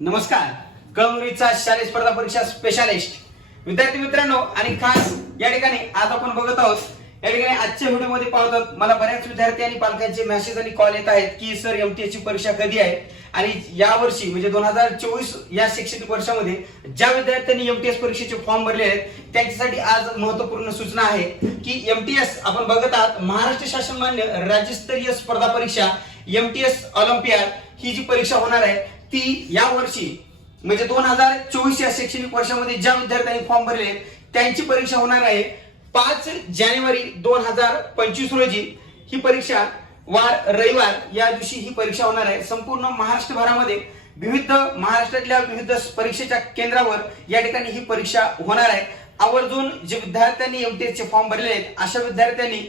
नमस्कार. कळमुरीचा शालेय स्पर्धा परीक्षा स्पेशालिस्ट विद्यार्थी मित्रांनो आणि खास या ठिकाणी आज आपण बघत आहोत. या ठिकाणी आजच्या व्हिडिओमध्ये पाहत आहोत मला बऱ्याच विद्यार्थी आणि पालकांचे मेसेज आणि कॉल येत आहेत की सर एमटीएस ची परीक्षा कधी आहे? आणि या वर्षी म्हणजे दोन हजार चोवीस या शैक्षणिक वर्षामध्ये ज्या विद्यार्थ्यांनी एमटीएस परीक्षेचे फॉर्म भरले आहेत त्यांच्यासाठी आज महत्त्वपूर्ण सूचना आहे की एमटीएस आपण बघत आहात महाराष्ट्र शासन मान्य राज्यस्तरीय स्पर्धा परीक्षा एमटीएस ऑलिम्पियाड ही जी परीक्षा होणार आहे ती या वर्षी म्हणजे दोन हजार चोवीस या शैक्षणिक वर्षामध्ये ज्या विद्यार्थ्यांनी फॉर्म भरले त्यांची परीक्षा होणार आहे पाच जानेवारी दोन हजार पंचवीस रोजी. ही परीक्षा वार रविवार या दिवशी ही परीक्षा होणार आहे. संपूर्ण महाराष्ट्रभरामध्ये विविध महाराष्ट्रातल्या विविध परीक्षेच्या केंद्रावर या ठिकाणी ही परीक्षा होणार आहे. आवर्जून जे विद्यार्थ्यांनी एमटीएसचे फॉर्म भरलेले आहेत अशा विद्यार्थ्यांनी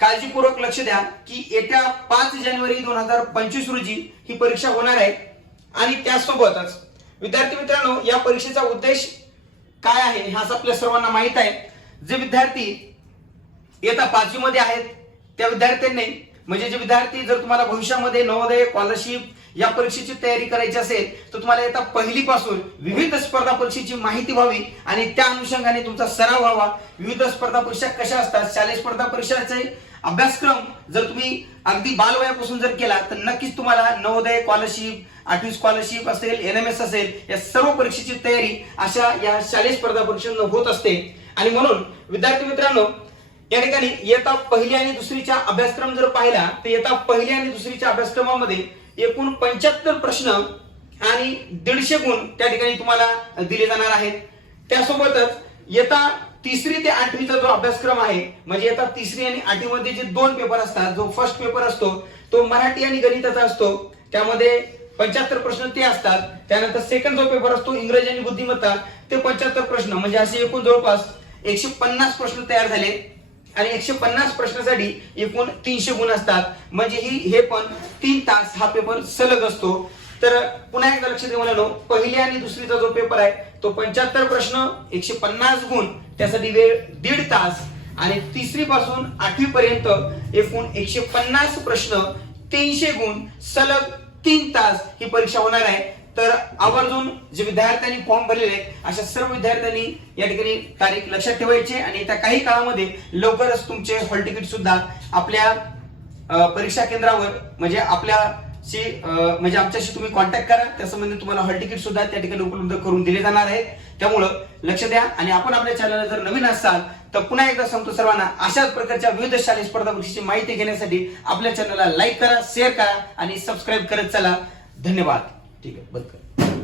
काळजीपूर्वक लक्ष द्या की येत्या पाच जानेवारी दोन हजार पंचवीस रोजी ही परीक्षा होणार आहे. आणि त्यासोबतच विद्यार्थी मित्रांनो या परीक्षेचा उद्देश काय आहे हे असं आपल्या सर्वांना माहीत आहे. जे विद्यार्थी येता पाचवी मध्ये आहेत त्या विद्यार्थ्यांनी म्हणजे जे विद्यार्थी जर तुम्हाला भविष्यामध्ये नवोदय स्कॉलरशिप या परीक्षेची तयारी करायची असेल तर तुम्हाला येता पहिलीपासून विविध स्पर्धा परीक्षेची माहिती व्हावी आणि त्या अनुषंगाने तुमचा सराव व्हावा. विविध स्पर्धा परीक्षा कशा असतात? शालेय स्पर्धा परीक्षाचे अभ्यासक्रम जर तुम्ही अगदी बालवयापासून जर केला तर नक्कीच तुम्हाला नवोदय स्कॉलरशिप आठवी स्कॉलरशिप असेल एन एम एस असेल या सर्व परीक्षेची तयारी अशा या शालेय स्पर्धा परीक्षेनं होत असते. आणि म्हणून विद्यार्थी मित्रांनो या ठिकाणी येता पहिली आणि दुसरीच्या अभ्यासक्रम जर पाहिला तर येता पहिली आणि दुसरीच्या अभ्यासक्रमामध्ये एकूण पंच्याहत्तर प्रश्न आणि दीडशे गुण त्या ठिकाणी तुम्हाला दिले जाणार आहेत. त्यासोबतच येता तिसरी ते आठवीचा जो अभ्यासक्रम आहे म्हणजे आता तिसरी आणि आठवीमध्ये जे दोन पेपर असतात जो फर्स्ट पेपर असतो तो मराठी आणि गणिताचा असतो. त्यामध्ये पंच्याहत्तर प्रश्न ते असतात. त्यानंतर सेकंड जो पेपर असतो इंग्रजी आणि बुद्धिमत्ता ते पंच्याहत्तर प्रश्न म्हणजे असे एकूण जवळपास एकशे पन्नास प्रश्न तयार झाले. आणि एकशे पन्नास प्रश्नासाठी एकूण तीनशे गुण असतात. म्हणजे ही हे पण तीन तास हा पेपर सलग असतो. तर पुन्हा एकदा लक्ष देऊ नो पहिली आणि दुसरीचा जो पेपर आहे तो पंच्याहत्तर प्रश्न एकशे पन्नास गुण त्यासाठी वेळ दीड तास. आणि तिसरी पासून आठवी पर्यंत एकूण एकशे पन्नास प्रश्न तीनशे गुण सलग तीन तास ही परीक्षा होणार आहे. तर आवर्जून जे विद्यार्थ्यांनी फॉर्म भरलेले आहेत अशा सर्व विद्यार्थ्यांनी या ठिकाणी तारीख लक्षात ठेवायची आणि येत्या काही काळामध्ये लवकरच तुमचे हॉल तिकीट सुद्धा आपल्या परीक्षा केंद्रावर म्हणजे आपल्या शी म्हणजे आमच्याशी तुम्ही कॉन्टॅक्ट करा. त्या संबंधी तुम्हाला हॉल तिकीट सुद्धा त्या ठिकाणी उपलब्ध करून दिले जाणार आहेत. त्यामुळं लक्ष द्या आणि आपण आपल्या चॅनलला जर नवीन असाल तर पुन्हा एकदा सांगतो सर्वांना अशाच प्रकारच्या विविध शालेय स्पर्धा परीक्षेची माहिती घेण्यासाठी आपल्या चॅनलला लाईक करा शेअर करा आणि सबस्क्राईब करत चला. धन्यवाद. ठीक आहे बंद कर.